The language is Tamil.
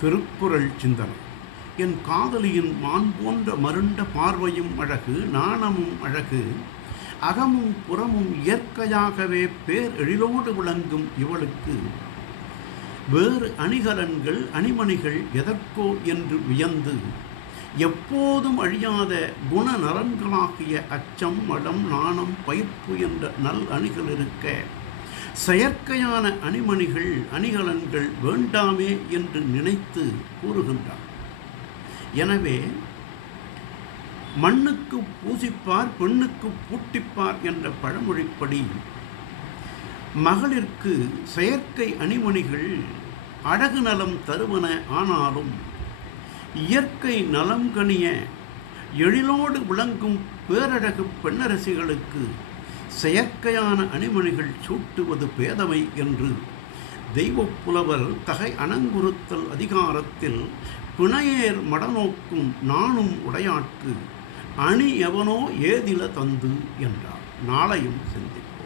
திருக்குறள் சிந்தனை. என் காதலியின் மான் போன்ற மருண்ட பார்வையும் அழகு, நாணமும் அழகு, அகமும் புறமும் இயற்கையாகவே பேர் எழிலோடு விளங்கும் இவளுக்கு வேறு அணிகலன்கள் அணிமணிகள் எதற்கோ என்று வியந்து, எப்போதும் அழியாத குண நலன்களாகிய அச்சம், மடம், நாணம், பயிர்ப்பு என்ற நல் அணிகள் இருக்க, செயற்கையான அணிமணிகள் அணிகலன்கள் வேண்டாமே என்று நினைத்து கூறுகின்றார். எனவே மண்ணுக்கு பூசிப்பார் பெண்ணுக்கு பூட்டிப்பார் என்ற பழமொழிப்படி மகளிருக்கு செயற்கை அணிமணிகள் அழகு நலம் தருவன. ஆனாலும் இயற்கை நலம் கனிய எழிலோடு விளங்கும் பேரழகு பெண்ணரசிகளுக்கு செயற்கையான அணிமணிகள் சூட்டுவது பேதமை என்று தெய்வப்புலவர் தகை அணங்குறுத்தல் அதிகாரத்தில் பிணையேர் மடநோக்கும் நாணும் உடையாட்கு அணி எவனோ ஏதில தந்து என்றார். நாளையும் சிந்திப்போம்.